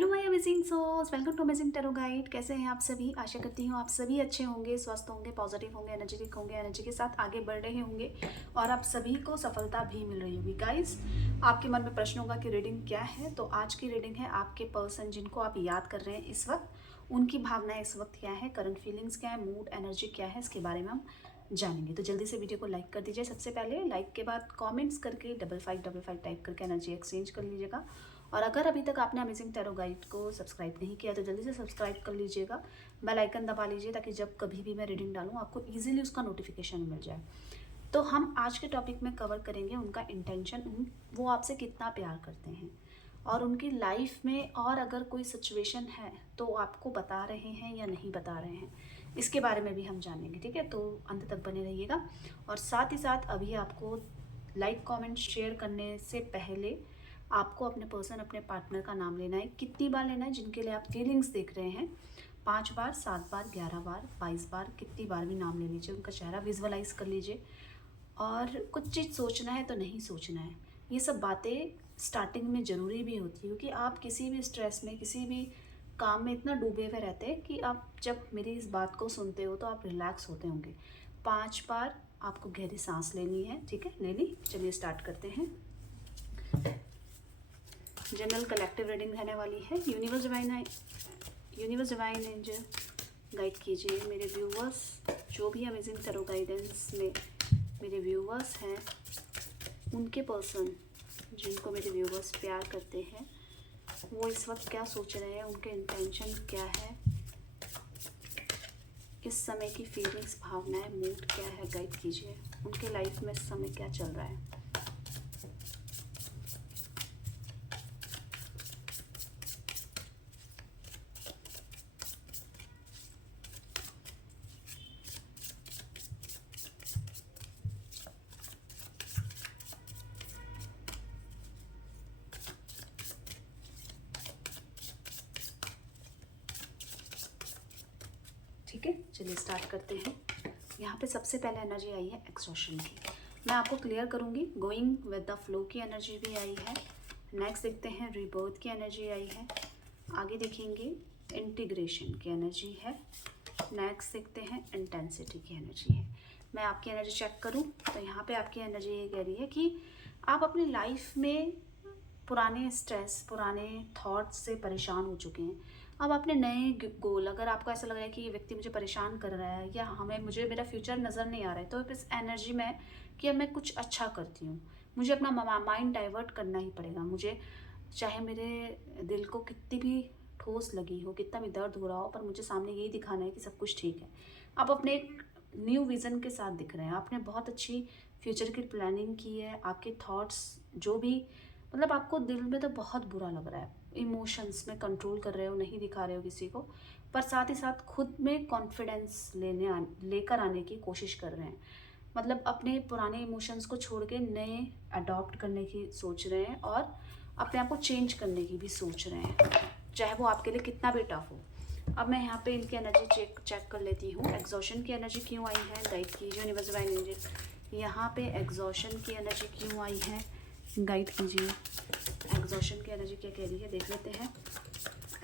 Hello my amazing souls, welcome to amazing tarot guide. कैसे हैं आप सभी? आशा करती हूँ आप सभी अच्छे होंगे, स्वस्थ होंगे, पॉजिटिव होंगे, एनर्जेटिक होंगे, एनर्जी के साथ आगे बढ़ रहे होंगे और आप सभी को सफलता भी मिल रही होगी। गाइस, आपके मन में प्रश्न होगा कि रीडिंग क्या है, तो आज की रीडिंग है आपके पर्सन जिनको आप याद कर रहे हैं इस वक्त, उनकी भावनाएं इस वक्त क्या है, करंट फीलिंग्स क्या है, मूड एनर्जी क्या है, इसके बारे में हम जानेंगे। तो जल्दी से वीडियो को लाइक कर दीजिए। सबसे पहले लाइक के बाद कमेंट्स करके 5555 टाइप करके एनर्जी एक्सचेंज कर लीजिएगा। और अगर अभी तक आपने अमेजिंग टैरो गाइड को सब्सक्राइब नहीं किया तो जल्दी से सब्सक्राइब कर लीजिएगा, बेल आइकन दबा लीजिए ताकि जब कभी भी मैं रीडिंग डालूँ आपको इजीली उसका नोटिफिकेशन मिल जाए। तो हम आज के टॉपिक में कवर करेंगे उनका इंटेंशन, वो आपसे कितना प्यार करते हैं और उनकी लाइफ में और अगर कोई सिचुएशन है तो आपको बता रहे हैं या नहीं बता रहे हैं, इसके बारे में भी हम जानेंगे। ठीक है, तो अंत तक बने रहिएगा। और साथ ही साथ अभी आपको लाइक कमेंट शेयर करने से पहले आपको अपने पर्सन, अपने पार्टनर का नाम लेना है। कितनी बार लेना है? जिनके लिए आप फीलिंग्स देख रहे हैं 5 बार, 7 बार, 11 बार, 22 बार, कितनी बार भी नाम ले लीजिए। उनका चेहरा विजुअलाइज कर लीजिए और कुछ चीज़ सोचना है तो नहीं सोचना है। ये सब बातें स्टार्टिंग में ज़रूरी भी होती है क्योंकि आप किसी भी स्ट्रेस में, किसी भी काम में इतना डूबे हुए रहते हैं कि आप जब मेरी इस बात को सुनते हो तो आप रिलैक्स होते होंगे। 5 बार आपको गहरी सांस लेनी है। ठीक है, ले ली। चलिए स्टार्ट करते हैं। जनरल कलेक्टिव रीडिंग रहने वाली है। यूनिवर्स डिवाइन एंजल गाइड कीजिए मेरे व्यूवर्स, जो भी अमेजिंग टैरो गाइडेंस में मेरे व्यूवर्स हैं, उनके पर्सन जिनको मेरे व्यूवर्स प्यार करते हैं, वो इस वक्त क्या सोच रहे हैं, उनके इंटेंशन क्या है, इस समय की फीलिंग्स, भावनाएं, मूड क्या है, गाइड कीजिए। उनके लाइफ में इस समय क्या चल रहा है। ठीक है, चलिए स्टार्ट करते हैं। यहाँ पे सबसे पहले एनर्जी आई है एक्सॉशन की। मैं आपको क्लियर करूँगी। गोइंग विद द फ्लो की एनर्जी भी आई है। नेक्स्ट देखते हैं रीबर्थ की एनर्जी आई है। आगे देखेंगे इंटीग्रेशन की एनर्जी है। नेक्स्ट देखते हैं इंटेंसिटी की एनर्जी है। मैं आपकी एनर्जी चेक करूँ तो यहाँ पे आपकी एनर्जी ये कह रही है कि आप अपनी लाइफ में पुराने स्ट्रेस, पुराने थॉट्स से परेशान हो चुके हैं। अब अपने नए गोल, अगर आपको ऐसा लग रहा है कि ये व्यक्ति मुझे परेशान कर रहा है या मुझे मेरा फ्यूचर नज़र नहीं आ रहा है, तो इस एनर्जी में कि अब मैं कुछ अच्छा करती हूँ, मुझे अपना माइंड डाइवर्ट करना ही पड़ेगा। मुझे चाहे मेरे दिल को कितनी भी ठोस लगी हो, कितना भी दर्द हो रहा हो, पर मुझे सामने यही दिखाना है कि सब कुछ ठीक है। आप अपने एक न्यू विज़न के साथ दिख रहे हैं। आपने बहुत अच्छी फ्यूचर की प्लानिंग की है। आपके थॉट्स जो भी, मतलब आपको दिल में तो बहुत बुरा लग रहा है, इमोशंस में कंट्रोल कर रहे हो, नहीं दिखा रहे हो किसी को, पर साथ ही साथ खुद में कॉन्फिडेंस लेकर आने की कोशिश कर रहे हैं। मतलब अपने पुराने इमोशंस को छोड़ के नए अडॉप्ट करने की सोच रहे हैं और अपने आप को चेंज करने की भी सोच रहे हैं, चाहे वो आपके लिए कितना भी टफ हो। अब मैं यहाँ पे इनकी एनर्जी चेक कर लेती हूँ। एग्जॉशन की एनर्जी क्यों आई है, गाइड कीजिए यूनिवर्स डिवाइन एंजल। यहाँ पे एग्जॉशन की एनर्जी क्यों आई है, गाइड कीजिए। एग्जॉशन की एनर्जी क्या कह रही है, देख लेते हैं।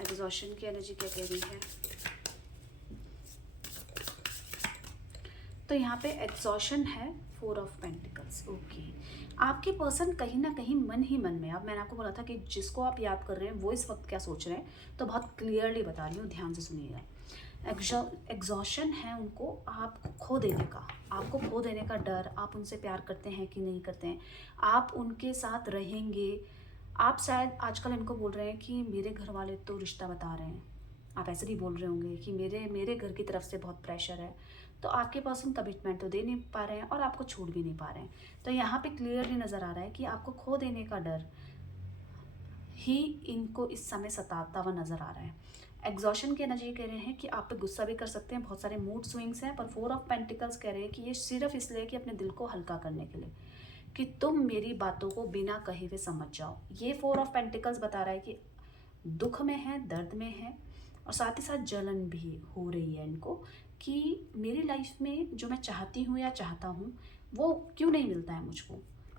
एग्जॉशन की एनर्जी क्या कह रही है। तो यहाँ पे एग्जॉशन है, 4 ऑफ पेंटिकल्स। ओके, आपके पर्सन कहीं ना कहीं मन ही मन में, अब मैंने आपको बोला था कि जिसको आप याद कर रहे हैं वो इस वक्त क्या सोच रहे हैं, तो बहुत क्लियरली बता रही हूँ, ध्यान से सुनिएगा। एग्जॉशन है उनको आपको खो देने का, आपको खो देने का डर। आप उनसे प्यार करते हैं कि नहीं करते हैं, आप उनके साथ रहेंगे। आप शायद आजकल इनको बोल रहे हैं कि मेरे घर वाले तो रिश्ता बता रहे हैं, आप ऐसे भी बोल रहे होंगे कि मेरे घर की तरफ से बहुत प्रेशर है। तो आपके पर्सन कमिटमेंट तो दे नहीं पा रहे हैं और आपको छोड़ भी नहीं पा रहे हैं। तो यहाँ पे क्लियरली नज़र आ रहा है कि आपको खो देने का डर ही इनको इस समय सताता हुआ नज़र आ रहा है। एग्जॉशन की एनर्जी कह रहे हैं कि आप पे गुस्सा भी कर सकते हैं, बहुत सारे मूड स्विंग्स हैं, पर 4 ऑफ पेंटिकल्स कह रहे हैं कि ये सिर्फ इसलिए कि अपने दिल को हल्का करने के लिए, कि तुम मेरी बातों को बिना कहे हुए समझ जाओ। ये 4 ऑफ पेंटिकल्स बता रहा है कि दुख में है, दर्द में है और साथ ही साथ जलन भी हो रही है इनको कि मेरी लाइफ में जो मैं चाहती हूँ या चाहता हूँ वो क्यों नहीं मिलता है मुझको।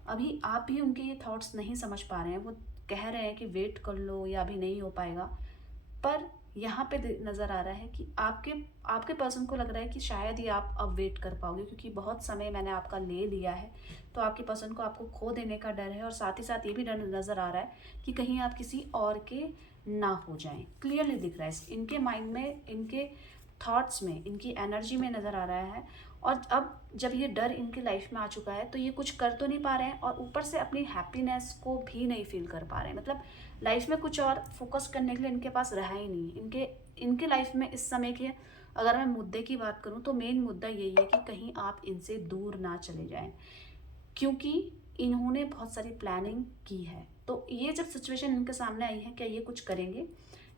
अभी आप भी उनके ये थॉट्स नहीं समझ पा रहे हैं, वो कह रहे हैं कि वेट कर लो या अभी नहीं हो पाएगा, पर यहाँ पे नज़र आ रहा है कि आपके पर्सन को लग रहा है कि शायद ही आप अब वेट कर पाओगे, क्योंकि बहुत समय मैंने आपका ले लिया है। तो आपके पर्सन को आपको खो देने का डर है, और साथ ही साथ ये भी डर नज़र आ रहा है कि कहीं आप किसी और के ना हो जाएं। क्लियरली दिख रहा है इनके माइंड में, इनके थॉट्स में, इनकी एनर्जी में नज़र आ रहा है। और अब जब ये डर इनके लाइफ में आ चुका है तो ये कुछ कर तो नहीं पा रहे हैं, और ऊपर से अपनी हैप्पीनेस को भी नहीं फील कर पा रहे हैं। मतलब लाइफ में कुछ और फोकस करने के लिए इनके पास रहा ही नहीं। इनके लाइफ में इस समय के अगर मैं मुद्दे की बात करूं तो मेन मुद्दा यही है कि कहीं आप इनसे दूर ना चले जाएं, क्योंकि इन्होंने बहुत सारी प्लानिंग की है। तो ये जब सिचुएशन इनके सामने आई है, क्या ये कुछ करेंगे?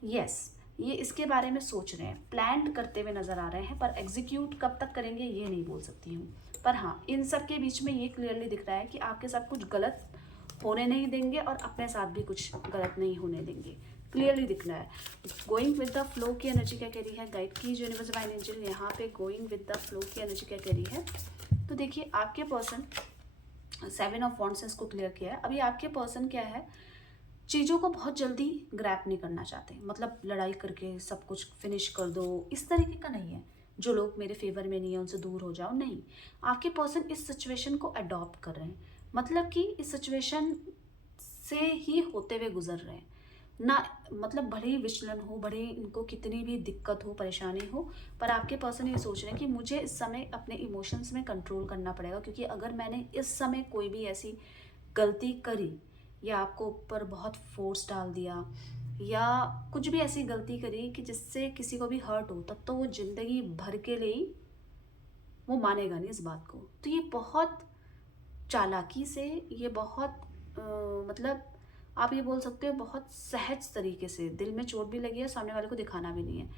यस, ये इसके बारे में सोच रहे हैं, प्लान करते हुए नज़र आ रहे हैं, पर एग्जीक्यूट कब तक करेंगे ये नहीं बोल सकती हूँ। पर हाँ, इन सब के बीच में ये क्लियरली दिख रहा है कि आपके साथ कुछ गलत होने नहीं देंगे और अपने साथ भी कुछ गलत नहीं होने देंगे। क्लियरली दिख रहा है। गोइंग विद द फ्लो की एनर्जी क्या कह रही है? गाइड की यूनिवर्स डिवाइन एंजल यहाँ पे गोइंग विद द फ्लो की एनर्जी क्या कह रही है? तो देखिए, आपके पर्सन 7 ऑफ वॉन्ड्स इसको क्लियर किया है। अभी आपके पर्सन क्या है, चीज़ों को बहुत जल्दी ग्रैप नहीं करना चाहते, मतलब लड़ाई करके सब कुछ फिनिश कर दो, इस तरीके का नहीं है। जो लोग मेरे फेवर में नहीं है उनसे दूर हो जाओ, नहीं। आपके पर्सन इस सिचुएशन को अडॉप्ट कर रहे हैं, मतलब कि इस सिचुएशन से ही होते हुए गुजर रहे हैं ना। मतलब बड़े ही विचलन हो, बड़े इनको कितनी भी दिक्कत हो, परेशानी हो, पर आपके पर्सन ये सोच रहे हैं कि मुझे इस समय अपने इमोशंस में कंट्रोल करना पड़ेगा, क्योंकि अगर मैंने इस समय कोई भी ऐसी गलती करी या आपको ऊपर बहुत फोर्स डाल दिया या कुछ भी ऐसी गलती करी कि जिससे किसी को भी हर्ट हो, तब तो वो ज़िंदगी भर के लिए वो मानेगा नहीं इस बात को। तो ये बहुत चालाकी से, ये बहुत मतलब आप ये बोल सकते हो बहुत सहज तरीके से, दिल में चोट भी लगी है, सामने वाले को दिखाना भी नहीं है,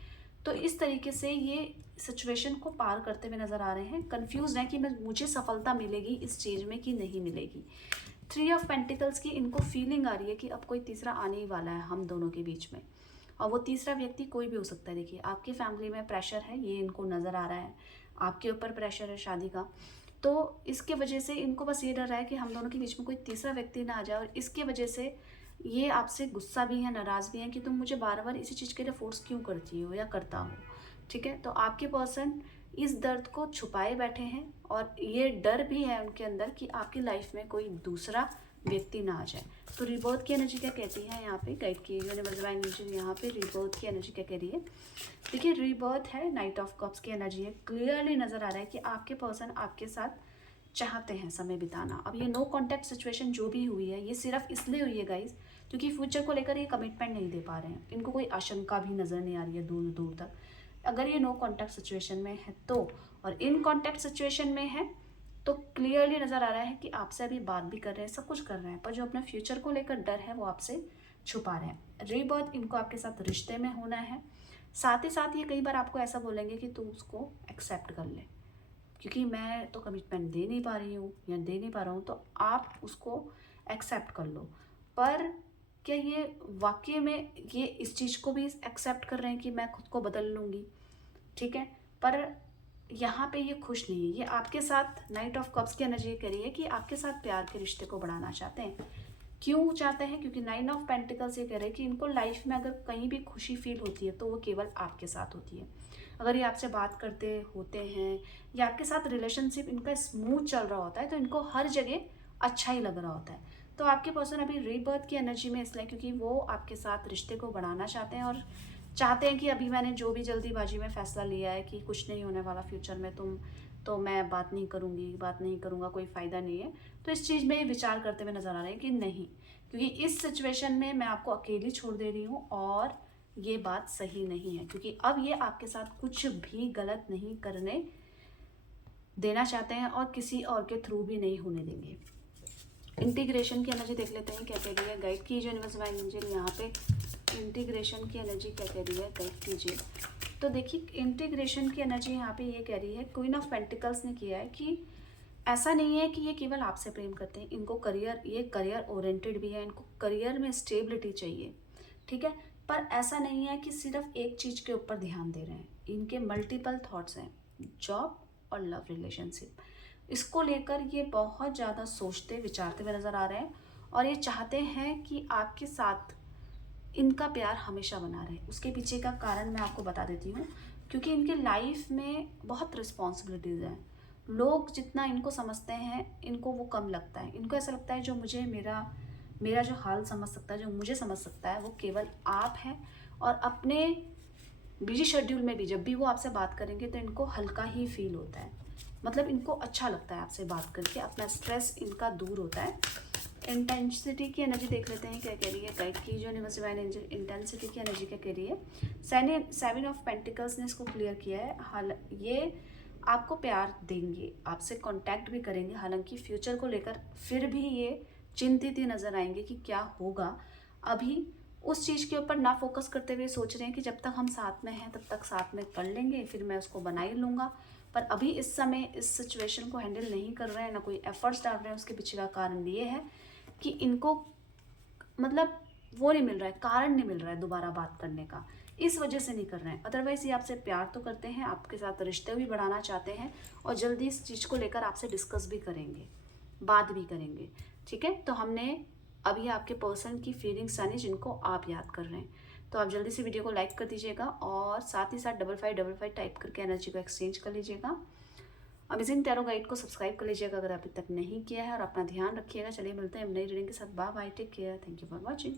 तो इस तरीके से ये सिचुएशन को पार करते हुए नज़र आ रहे हैं। कंफ्यूज हैं कि मुझे सफलता मिलेगी इस चीज़ में कि नहीं मिलेगी। 3 ऑफ पेंटिकल्स की इनको फीलिंग आ रही है कि अब कोई तीसरा आने ही वाला है हम दोनों के बीच में, और वो तीसरा व्यक्ति कोई भी हो सकता है। देखिए, आपकी फैमिली में प्रेशर है, ये इनको नज़र आ रहा है, आपके ऊपर प्रेशर है शादी का, तो इसके वजह से इनको बस ये डर रहा है कि हम दोनों के बीच में कोई तीसरा व्यक्ति ना आ जाए, और इसके वजह से ये आपसे गुस्सा भी है, नाराज़ भी हैं कि तुम मुझे बार बार इसी चीज़ के लिए फोर्स क्यों करती हो या करता हो। ठीक है, तो आपके पर्सन इस दर्द को छुपाए बैठे हैं, और ये डर भी है उनके अंदर कि आपकी लाइफ में कोई दूसरा व्यक्ति ना आ जाए। तो रिबर्थ की एनर्जी क्या कहती है यहाँ पे? गाइड की यूनिवर्स डिवाइन एनर्जी यहाँ पे रिबर्थ की एनर्जी क्या कह रही है? देखिए, रिबर्थ है, नाइट ऑफ कप्स की एनर्जी है। क्लियरली नज़र आ रहा है कि आपके पर्सन आपके साथ चाहते हैं समय बिताना। अब ये नो कॉन्टैक्ट सिचुएशन जो भी हुई है, ये सिर्फ इसलिए हुई है गाइज क्योंकि फ्यूचर को लेकर ये कमिटमेंट नहीं दे पा रहे हैं, इनको कोई आशंका भी नज़र नहीं आ रही है दूर दूर तक। अगर ये नो कॉन्टैक्ट सिचुएशन में है तो, और इन कॉन्टैक्ट सिचुएशन में है तो क्लियरली नज़र आ रहा है कि आपसे अभी बात भी कर रहे हैं, सब कुछ कर रहे हैं, पर जो अपने फ्यूचर को लेकर डर है वो आपसे छुपा रहे हैं। रीबर्थ इनको आपके साथ रिश्ते में होना है। साथ ही साथ ये कई बार आपको ऐसा बोलेंगे कि तू उसको एक्सेप्ट कर ले, क्योंकि मैं तो कमिटमेंट दे नहीं पा रही हूँ या दे नहीं पा रहा हूँ, तो आप उसको एक्सेप्ट कर लो। पर क्या ये वाकई में ये इस चीज़ को भी एक्सेप्ट कर रहे हैं कि मैं खुद को बदल लूँगी? ठीक है, पर यहाँ पे ये खुश नहीं है। ये आपके साथ नाइट ऑफ कप्स की एनर्जी कह रही है कि आपके साथ प्यार के रिश्ते को बढ़ाना चाहते हैं। क्यों चाहते हैं? क्योंकि 9 ऑफ पेंटिकल्स ये कह रहे हैं कि इनको लाइफ में अगर कहीं भी खुशी फील होती है तो वो केवल आपके साथ होती है। अगर ये आपसे बात करते होते हैं या आपके साथ रिलेशनशिप इनका स्मूथ चल रहा होता है तो इनको हर जगह अच्छा ही लग रहा होता है। तो आपके पर्सन अभी रीबर्थ की एनर्जी में इसलिए क्योंकि वो आपके साथ रिश्ते को बढ़ाना चाहते हैं, और चाहते हैं कि अभी मैंने जो भी जल्दीबाजी में फ़ैसला लिया है कि कुछ नहीं होने वाला फ्यूचर में, तो मैं बात नहीं करूँगा, कोई फ़ायदा नहीं है। तो इस चीज़ में विचार करते हुए नज़र आ रहे हैं कि नहीं, क्योंकि इस सिचुएशन में मैं आपको अकेली छोड़ दे रही हूँ और ये बात सही नहीं है, क्योंकि अब ये आपके साथ कुछ भी गलत नहीं करने देना चाहते हैं और किसी और के थ्रू भी नहीं होने देंगे। इंटीग्रेशन की एनर्जी देख लेते हैं क्या कह रही है। गाइड कीजिए यूनिवर्स डिवाइन एंजल, यहाँ पे इंटीग्रेशन की एनर्जी क्या कह रही है, गाइड कीजिए। तो देखिए, इंटीग्रेशन की एनर्जी यहाँ पे ये कह रही है, क्वीन ऑफ पेंटिकल्स ने किया है कि ऐसा नहीं है कि ये केवल आपसे प्रेम करते हैं, इनको ये करियर ओरिएंटेड भी है, इनको करियर में स्टेबिलिटी चाहिए। ठीक है, पर ऐसा नहीं है कि सिर्फ एक चीज़ के ऊपर ध्यान दे रहे हैं, इनके मल्टीपल थॉट्स हैं, जॉब और लव रिलेशनशिप, इसको लेकर ये बहुत ज़्यादा सोचते विचारते हुए नज़र आ रहे हैं। और ये चाहते हैं कि आपके साथ इनका प्यार हमेशा बना रहे। उसके पीछे का कारण मैं आपको बता देती हूँ, क्योंकि इनके लाइफ में बहुत रिस्पॉन्सिबिलिटीज़ हैं। लोग जितना इनको समझते हैं, इनको वो कम लगता है। इनको ऐसा लगता है जो मुझे मेरा मेरा जो हाल समझ सकता है, जो मुझे समझ सकता है, वो केवल आप हैं। और अपने बिजी शेड्यूल में भी जब भी वो आपसे बात करेंगे तो इनको हल्का ही फील होता है, मतलब इनको अच्छा लगता है आपसे बात करके, अपना स्ट्रेस इनका दूर होता है। इंटेंसिटी की एनर्जी देख लेते हैं क्या कह रही है। गाइड की जो यूनिवर्स इंटेंसिटी की एनर्जी क्या कह रही है। 7 ऑफ पेंटिकल्स ने इसको क्लियर किया है। हाल ये आपको प्यार देंगे, आपसे कांटेक्ट भी करेंगे, हालांकि फ्यूचर को लेकर फिर भी ये चिंतित ही नजर आएंगे कि क्या होगा। अभी उस चीज़ के ऊपर ना फोकस करते हुए सोच रहे हैं कि जब तक हम साथ में हैं तब तक साथ में कर लेंगे, फिर मैं उसको बना ही लूँगा। पर अभी इस समय इस सिचुएशन को हैंडल नहीं कर रहे हैं, ना कोई एफर्ट्स डाल रहे हैं। उसके पीछे का कारण ये है कि इनको मतलब वो नहीं मिल रहा है, कारण नहीं मिल रहा है दोबारा बात करने का, इस वजह से नहीं कर रहे हैं। अदरवाइज ये आपसे प्यार तो करते हैं, आपके साथ रिश्ते भी बढ़ाना चाहते हैं और जल्दी इस चीज़ को लेकर आपसे डिस्कस भी करेंगे, बात भी करेंगे। ठीक है, तो हमने अभी आपके पर्सन की फीलिंग्स जानी जिनको आप याद कर रहे हैं। तो आप जल्दी से वीडियो को लाइक कर दीजिएगा और साथ ही साथ 5555 टाइप करके एनर्जी को एक्सचेंज कर लीजिएगा। अमेजिंग टैरो गाइड को सब्सक्राइब कर लीजिएगा अगर अभी तक नहीं किया है, और अपना ध्यान रखिएगा। चलिए मिलते हैं नई रीडिंग के साथ। Bye bye, take care, thank you for watching.